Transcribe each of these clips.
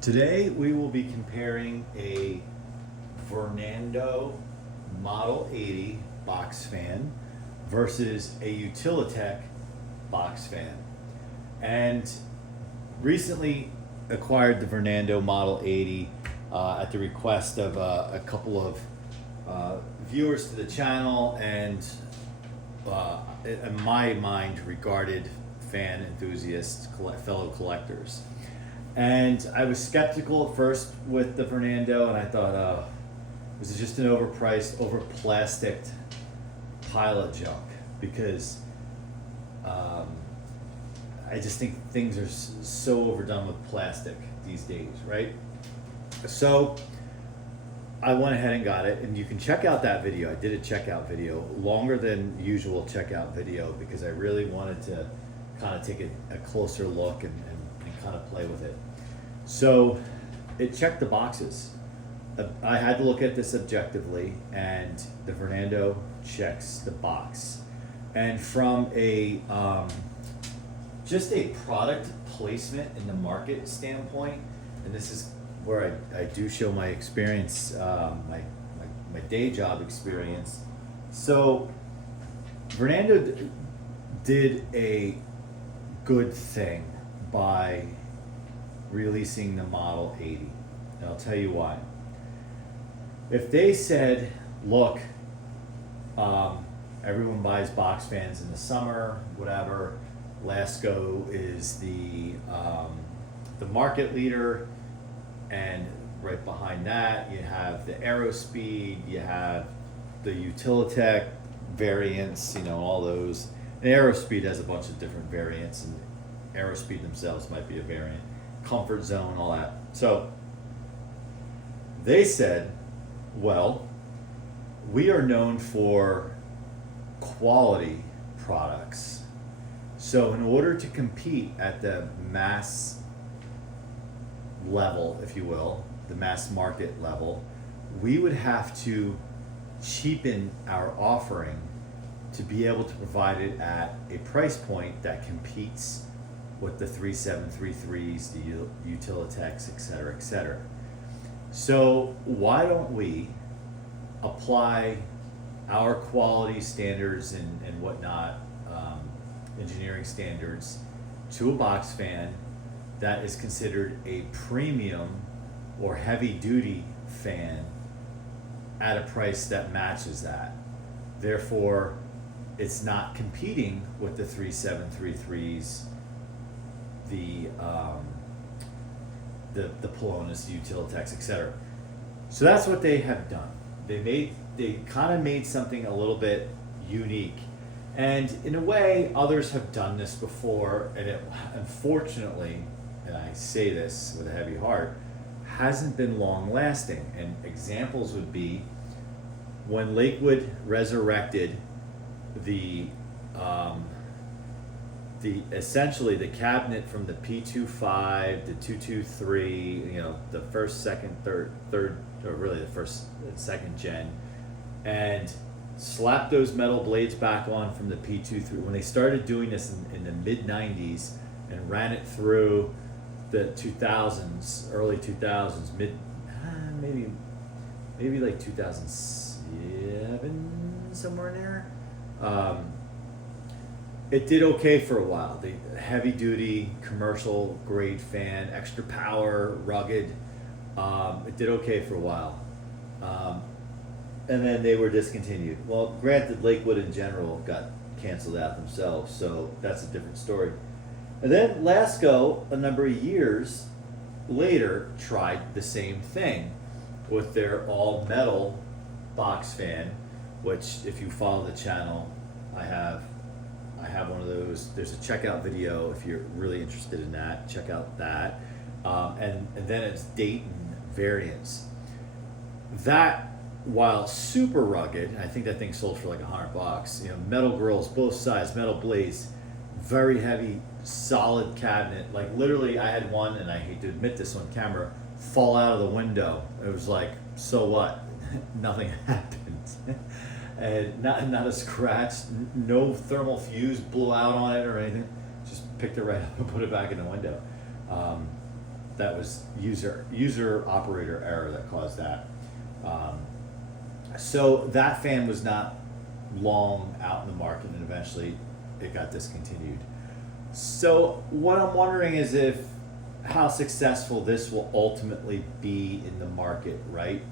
Today we will be comparing a Vornado Model 80 box fan versus a Utilitech box fan. And recently acquired the Vornado Model 80 at the request of a couple of viewers to the channel and in my mind regarded fan enthusiasts, fellow collectors. And I was skeptical at first with the Vornado, and I thought, oh, this is just an overpriced, over-plasticked pile of junk, because I just think things are so overdone with plastic these days, right? So I went ahead and got it, and you can check out that video. I did a checkout video, longer than usual checkout video, because I really wanted to kind of take a closer look and kind of play with it. So it checked the boxes. I had to look at this objectively, and the Vornado checks the box. And from a just a product placement in the market standpoint, and this is where I do show my experience, my day job experience. So Vornado did a good thing by releasing the Model 80. And I'll tell you why. If they said, look, everyone buys box fans in the summer, whatever, Lasko is the market leader, and right behind that you have the Aerospeed, you have the Utilitech variants, all those. And Aerospeed has a bunch of different variants, and Aerospeed themselves might be a variant. Comfort Zone, all that. So they said, well, we are known for quality products. So in order to compete at the mass level, if you will, the mass market level, we would have to cheapen our offering to be able to provide it at a price point that competes with the 3733s, the Utilitechs, et cetera, et cetera. So why don't we apply our quality standards and whatnot, engineering standards, to a box fan that is considered a premium or heavy duty fan at a price that matches that. Therefore, it's not competing with the 3733s, the Polonis, the Utilitechs, etc. So that's what they have done. They kind of made something a little bit unique. And in a way, others have done this before, and it, unfortunately, and I say this with a heavy heart, hasn't been long lasting. And examples would be when Lakewood resurrected essentially the cabinet from the P25, the 223, the first, second, third, or really the first and second gen, and slapped those metal blades back on from the P23. When they started doing this in the mid 90s and ran it through the 2000s, early 2000s, maybe like 2007, somewhere in there. It did okay for a while. The heavy duty commercial grade fan, extra power, rugged. It did okay for a while. And then they were discontinued. Well, granted, Lakewood in general got canceled out themselves, so that's a different story. And then Lasko, a number of years later, tried the same thing with their all metal box fan, which, if you follow the channel, I have one of those. There's a checkout video if you're really interested in that. Check out that. And then it's Dayton variants. That, while super rugged, I think that thing sold for like $100. Metal grills, both sides, metal blades, very heavy, solid cabinet. Like literally, I had one, and I hate to admit this on camera, fall out of the window. It was like, so what? Nothing happened. And not a scratch, no thermal fuse blew out on it or anything. Just picked it right up and put it back in the window. that was user operator error that caused that. So that fan was not long out in the market, and eventually it got discontinued. So what I'm wondering is how successful this will ultimately be in the market, right?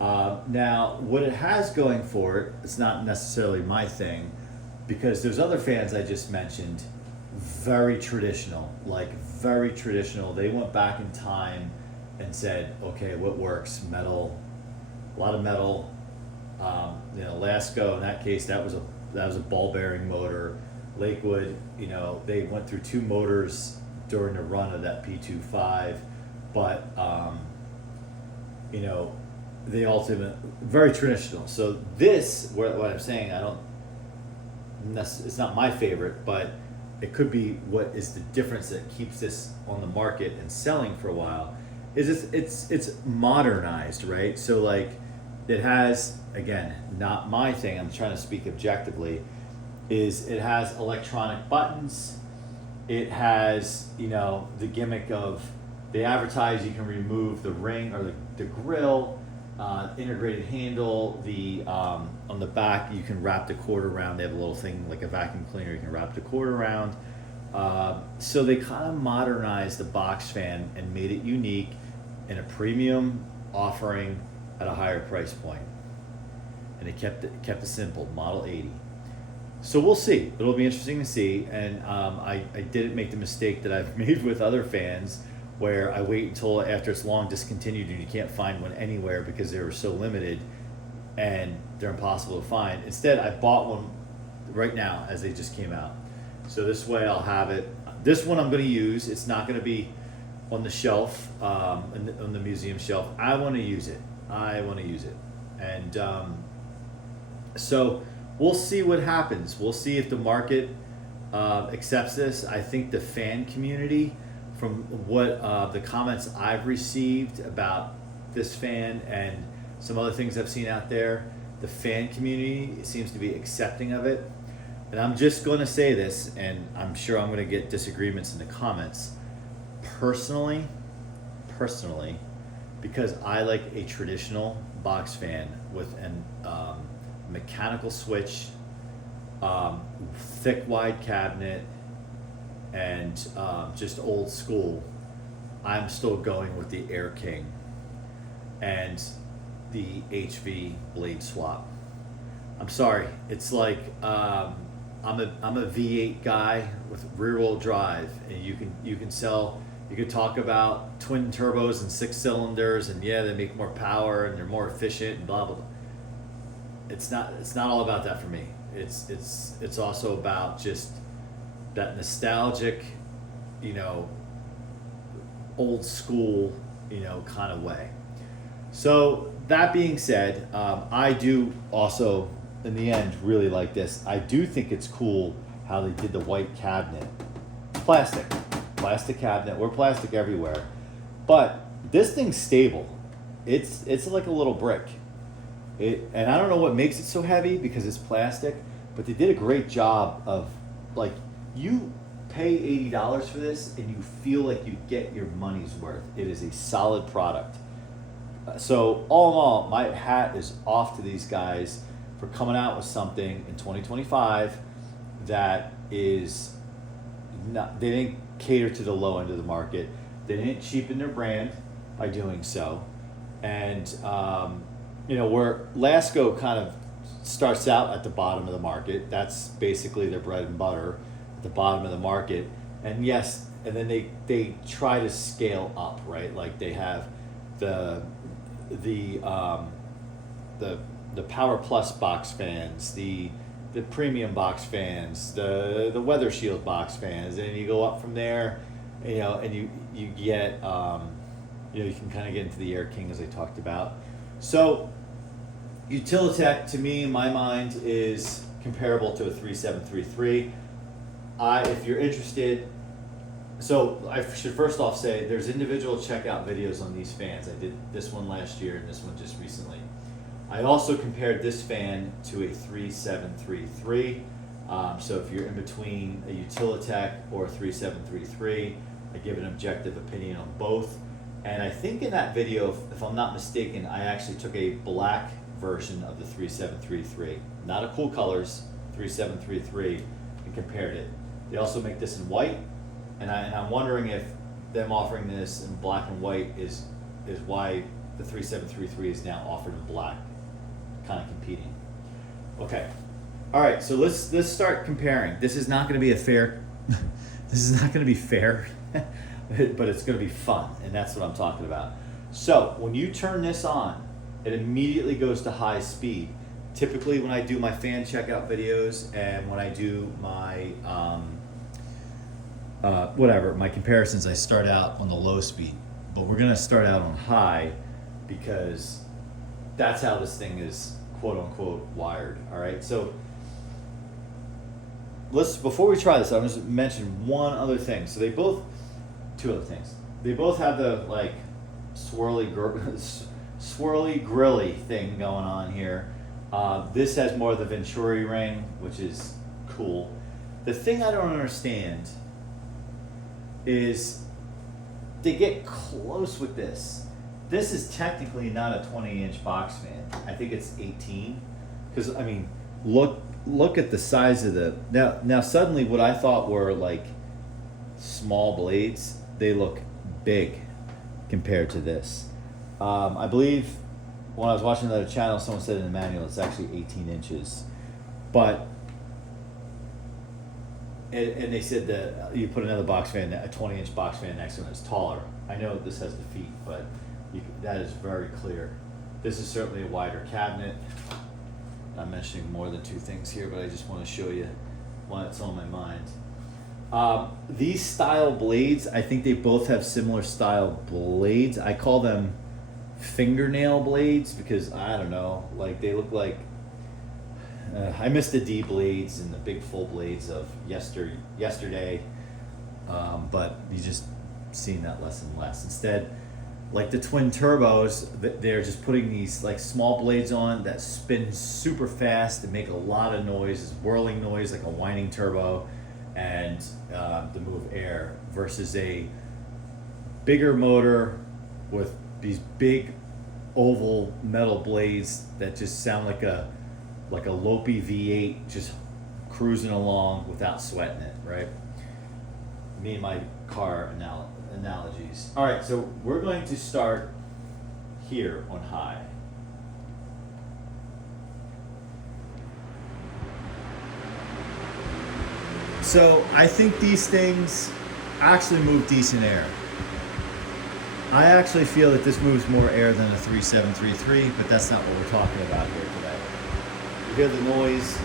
Now, what it has going for it, it's not necessarily my thing, because those other fans I just mentioned, very traditional, like very traditional. They went back in time and said, okay, what works? Metal, a lot of metal. Lasko, in that case, that was a ball bearing motor. Lakewood, they went through 2 motors during the run of that P25, but the ultimate, very traditional. So this, what I'm saying, it's not my favorite, but it could be what is the difference that keeps this on the market and selling for a while, is it's modernized, right? So like, it has, again, not my thing, I'm trying to speak objectively, is it has electronic buttons, it has, the gimmick of, they advertise you can remove the ring or the grill, integrated handle, on the back you can wrap the cord around, they have a little thing like a vacuum cleaner, you can wrap the cord around. So they kind of modernized the box fan and made it unique in a premium offering at a higher price point. And it kept it simple, Model 80. So we'll see. It'll be interesting to see. And I didn't make the mistake that I've made with other fans, where I wait until after it's long discontinued and you can't find one anywhere because they were so limited and they're impossible to find. Instead, I bought one right now as they just came out. So this way I'll have it. This one I'm going to use. It's not going to be on the shelf, on the museum shelf. I want to use it. And so we'll see what happens. We'll see if the market accepts this. I think the fan community, from what the comments I've received about this fan and some other things I've seen out there, the fan community seems to be accepting of it. And I'm just going to say this, and I'm sure I'm going to get disagreements in the comments. Personally, because I like a traditional box fan with an mechanical switch, thick wide cabinet, and just old school, I'm still going with the Air King and the HV blade swap. I'm sorry, it's like I'm a V8 guy with rear wheel drive, and you can talk about twin turbos and 6 cylinders, and yeah, they make more power and they're more efficient and blah blah blah. It's not all about that for me. It's also about just that nostalgic, old school, kind of way. So that being said, I do also, in the end, really like this. I do think it's cool how they did the white cabinet. Plastic cabinet. We're plastic everywhere. But this thing's stable. It's like a little brick. And I don't know what makes it so heavy because it's plastic, but they did a great job of, like, you pay $80 for this and you feel like you get your money's worth. It is a solid product. So all in all, my hat is off to these guys for coming out with something in 2025 that is not, they didn't cater to the low end of the market. They didn't cheapen their brand by doing so. And, where Lasko kind of starts out at the bottom of the market, that's basically their bread and butter at the bottom of the market. And yes, and then they try to scale up, right? Like they have the Power Plus box fans, the premium box fans, the Weather Shield box fans, and you go up from there, and you get you can kind of get into the Air King as I talked about. So Utilitech, to me, in my mind, is comparable to a 3733. If you're interested, so I should first off say there's individual checkout videos on these fans. I did this one last year and this one just recently. I also compared this fan to a 3733. So if you're in between a Utilitech or a 3733, I give an objective opinion on both. And I think in that video, if I'm not mistaken, I actually took a black version of the 3733, not a cool colors, 3733, and compared it. They also make this in white, and I'm wondering if them offering this in black and white is why the 3733 is now offered in black, kind of competing. Okay, all right, so let's start comparing. This is not going to be a fair, this is not going to be fair, but it's going to be fun, and that's what I'm talking about. So when you turn this on, it immediately goes to high speed. Typically when I do my fan checkout videos and when I do my my comparisons, I start out on the low speed, but we're gonna start out on high because that's how this thing is quote unquote wired. All right, so before we try this, I'm just mention one other thing. So two other things. They both have the like swirly grilly thing going on here. This has more of the Venturi ring, which is cool. The thing I don't understand is they get close with this. This is technically not a 20-inch box fan. I think it's 18. Because I mean, look at the size of the now. Suddenly, what I thought were like small blades, they look big compared to this. I believe when I was watching another channel, someone said in the manual it's actually 18 inches. But, and they said that you put another box fan, a 20-inch box fan next to it, it's taller. I know this has the feet, but that is very clear. This is certainly a wider cabinet. I'm mentioning more than two things here, but I just want to show you why it's on my mind. These style blades, I think they both have similar style blades. I call them fingernail blades because I don't know, like they look like I miss the D blades and the big full blades of yesterday, but you just seeing that less and less. Instead, like the twin turbos, they're just putting these like small blades on that spin super fast and make a lot of noise, whirling noise like a whining turbo, and to move air, versus a bigger motor with these big oval metal blades that just sound like a Lopi V8 just cruising along without sweating it, right? Me and my car analogies. All right, so we're going to start here on high. So I think these things actually move decent air. I actually feel that this moves more air than a 3733, but that's not what we're talking about here today. You hear the noise.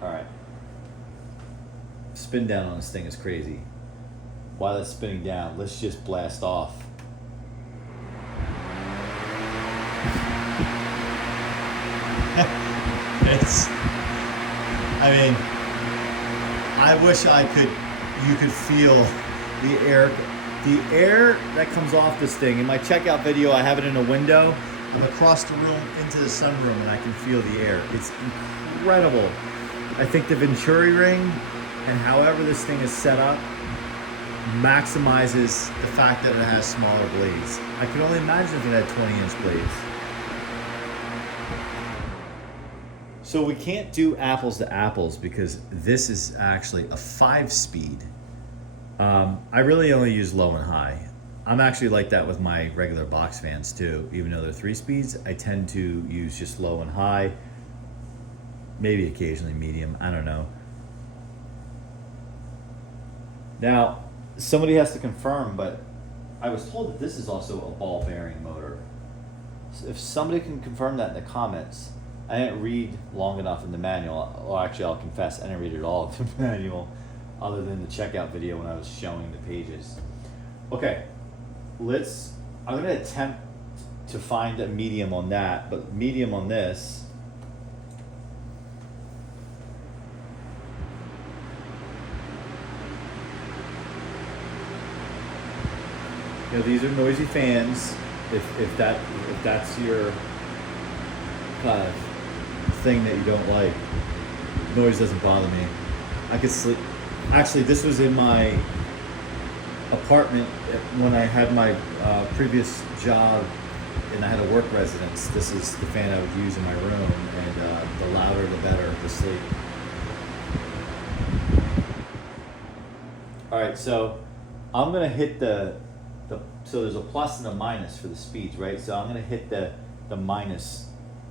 All right. Spin down on this thing is crazy. While it's spinning down, let's just blast off. I wish you could feel the air that comes off this thing. In my checkout video, I have it in a window. I'm across the room into the sunroom and I can feel the air. It's incredible. I think the Venturi ring and however this thing is set up maximizes the fact that it has smaller blades. I can only imagine if it had 20-inch blades. So we can't do apples to apples because this is actually a 5-speed. I really only use low and high. I'm actually like that with my regular box fans too. Even though they're 3 speeds, I tend to use just low and high. Maybe occasionally medium, I don't know. Now, somebody has to confirm, but I was told that this is also a ball bearing motor. So if somebody can confirm that in the comments. I didn't read long enough in the manual, or actually I'll confess I didn't read it all in the manual, other than the checkout video when I was showing the pages. Okay, I'm going to attempt to find a medium on that, but medium on this. You know, these are noisy fans. If that's your kind of thing that you don't like, noise doesn't bother me. I could sleep Actually, this was in my apartment when I had my previous job and I had a work residence. This is the fan I would use in my room, and the louder the better to sleep. All right, so I'm gonna hit the so there's a plus and a minus for the speeds, right? So I'm gonna hit the minus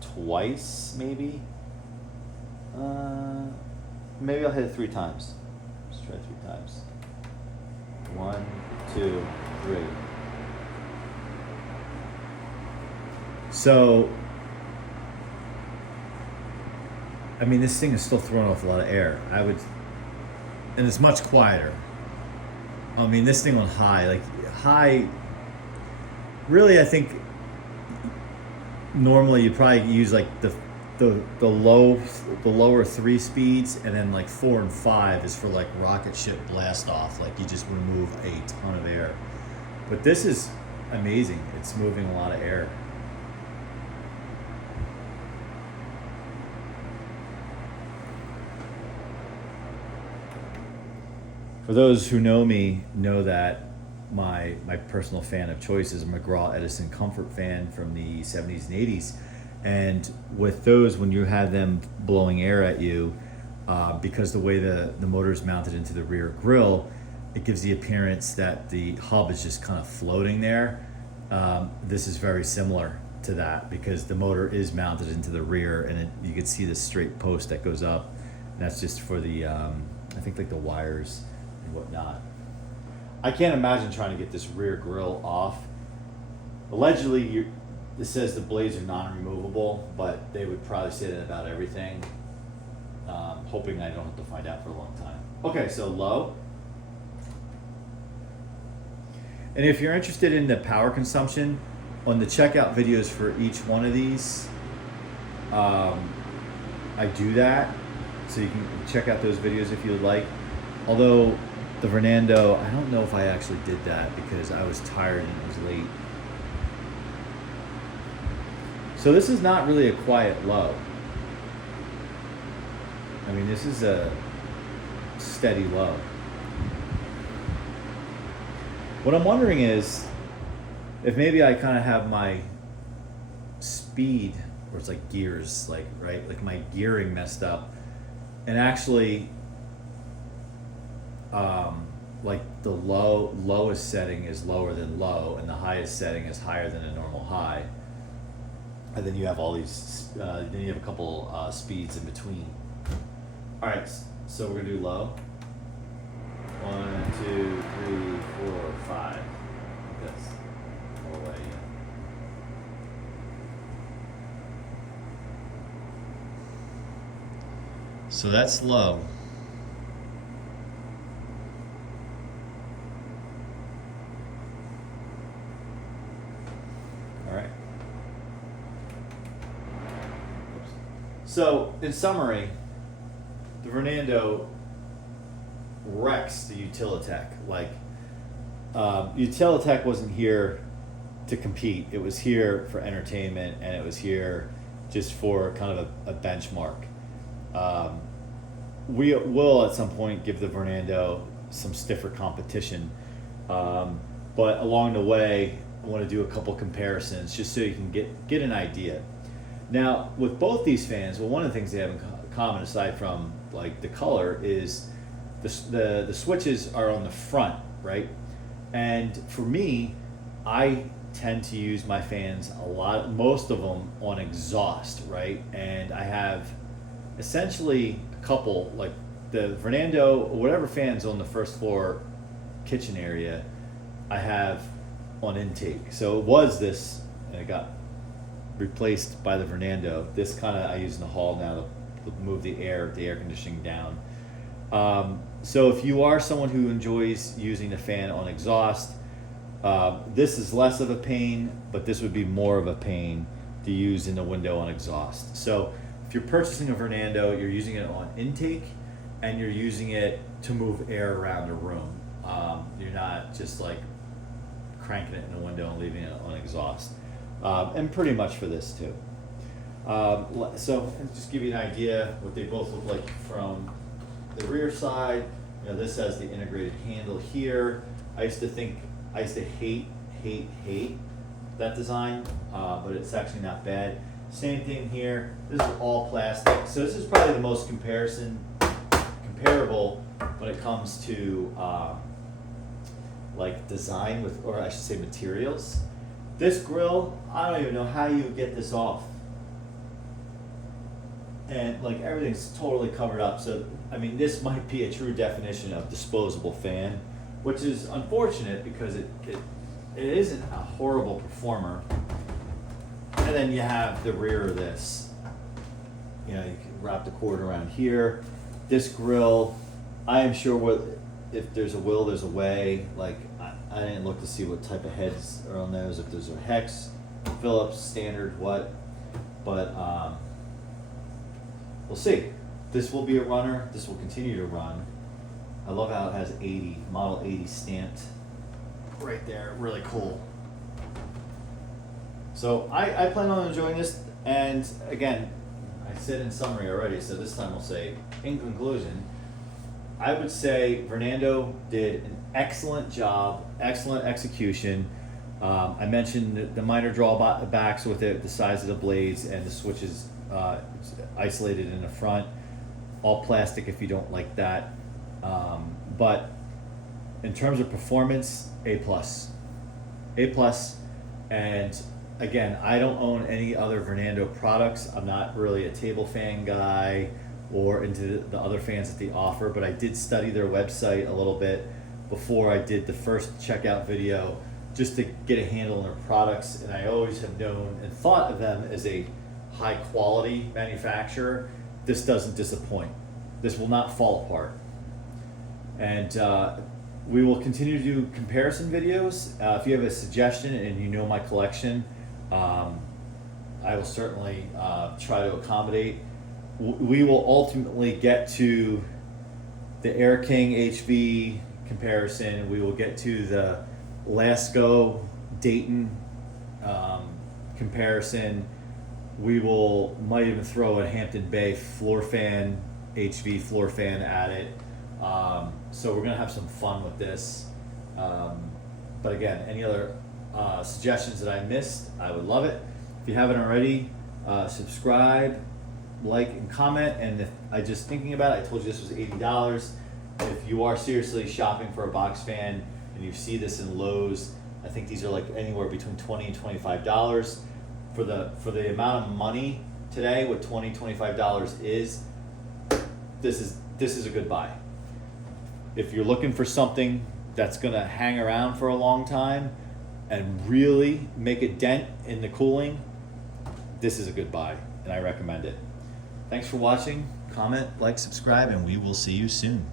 twice, maybe. Maybe I'll hit it 3 times. Let's try 3 times. 1, 2, 3. So, I mean, this thing is still throwing off a lot of air. And it's much quieter. I mean, this thing on high, really, I think normally you probably use like the lower 3 speeds, and then like 4 and 5 is for like rocket ship blast off, like you just remove a ton of air. But this is amazing. It's moving a lot of air. For those who know me, know that my personal fan of choice is a McGraw Edison Comfort fan from the 70s and 80s. And with those, when you have them blowing air at you, because the way the motor is mounted into the rear grille, it gives the appearance that the hub is just kind of floating there. This is very similar to that because the motor is mounted into the rear, and you can see the straight post that goes up. And that's just for the, I think like the wires and whatnot. I can't imagine trying to get this rear grille off. Allegedly, it says the blades are non-removable, but they would probably say that about everything. Hoping I don't have to find out for a long time. Okay, so low. And if you're interested in the power consumption, on the checkout videos for each one of these, I do that. So you can check out those videos if you would like. Although the Vornado, I don't know if I actually did that because I was tired and it was late. So this is not really a quiet low. I mean, this is a steady low. What I'm wondering is if maybe I kind of have my speed, or it's like gears, like, right? Like my gearing messed up. And actually, like the lowest setting is lower than low, and the highest setting is higher than a normal high. And then you have all these, then you have a couple speeds in between. All right, so we're gonna do low. 1, 2, 3, 4, 5. Like this. All the way. So that's low. All right. So, in summary, the Vornado wrecks the Utilitech. Like, Utilitech wasn't here to compete. It was here for entertainment, and it was here just for kind of a benchmark. We will at some point give the Vornado some stiffer competition, but along the way, I want to do a couple comparisons just so you can get an idea. Now, with both these fans, well, one of the things they have in common, aside from like the color, is the switches are on the front, right? And for me, I tend to use my fans most of them on exhaust, right? And I have essentially a couple, like the Vornado, whatever fans on the first floor kitchen area, I have on intake. So it was this, and it got replaced by the Vornado. This kind of I use in the hall now to move the air conditioning down. So if you are someone who enjoys using the fan on exhaust, this is less of a pain, but this would be more of a pain to use in the window on exhaust. So if you're purchasing a Vornado, you're using it on intake, and you're using it to move air around a room. You're not just like cranking it in the window and leaving it on exhaust. And pretty much for this too. So just give you an idea what they both look like from the rear side. You know, this has the integrated handle here. I used to hate that design, but it's actually not bad. Same thing here. This is all plastic. So this is probably the most comparable when it comes to like design with, or I should say materials. This grill, I don't even know how you get this off. And like everything's totally covered up. So, I mean, this might be a true definition of disposable fan, which is unfortunate because it isn't a horrible performer. And then you have the rear of this. You know, you can wrap the cord around here. This grill, I am sure if there's a will, there's a way. Like, I didn't look to see what type of heads are on those, if there's a hex, Phillips, standard, what. But we'll see. This will be a runner. This will continue to run. I love how it has 80, model 80 stamped right there. Really cool. So I plan on enjoying this. And again, I said in summary already, so this time I'll say in conclusion, I would say Vornado did an excellent job, excellent execution. I mentioned the minor drawbacks with it, the size of the blades and the switches isolated in the front. All plastic if you don't like that. But in terms of performance, A+. And again, I don't own any other Vornado products. I'm not really a table fan guy or into the other fans that they offer, but I did study their website a little bit before I did the first checkout video just to get a handle on their products. And I always have known and thought of them as a high quality manufacturer. This doesn't disappoint. This will not fall apart. And we will continue to do comparison videos. If you have a suggestion and you know my collection, I will certainly try to accommodate. We will ultimately get to the Air King HV comparison. We will get to the Lasko Dayton comparison. We might even throw a Hampton Bay floor fan, HV floor fan at it. So we're gonna have some fun with this. But again, any other suggestions that I missed, I would love it. If you haven't already, subscribe, like, and comment. And if I just thinking about it, I told you this was $80. If you are seriously shopping for a box fan and you see this in Lowe's, I think these are like anywhere between $20 and $25. For the amount of money today, what $25 is, this is a good buy. If you're looking for something that's gonna hang around for a long time and really make a dent in the cooling, this is a good buy, and I recommend it. Thanks for watching. Comment, like, subscribe, and we will see you soon.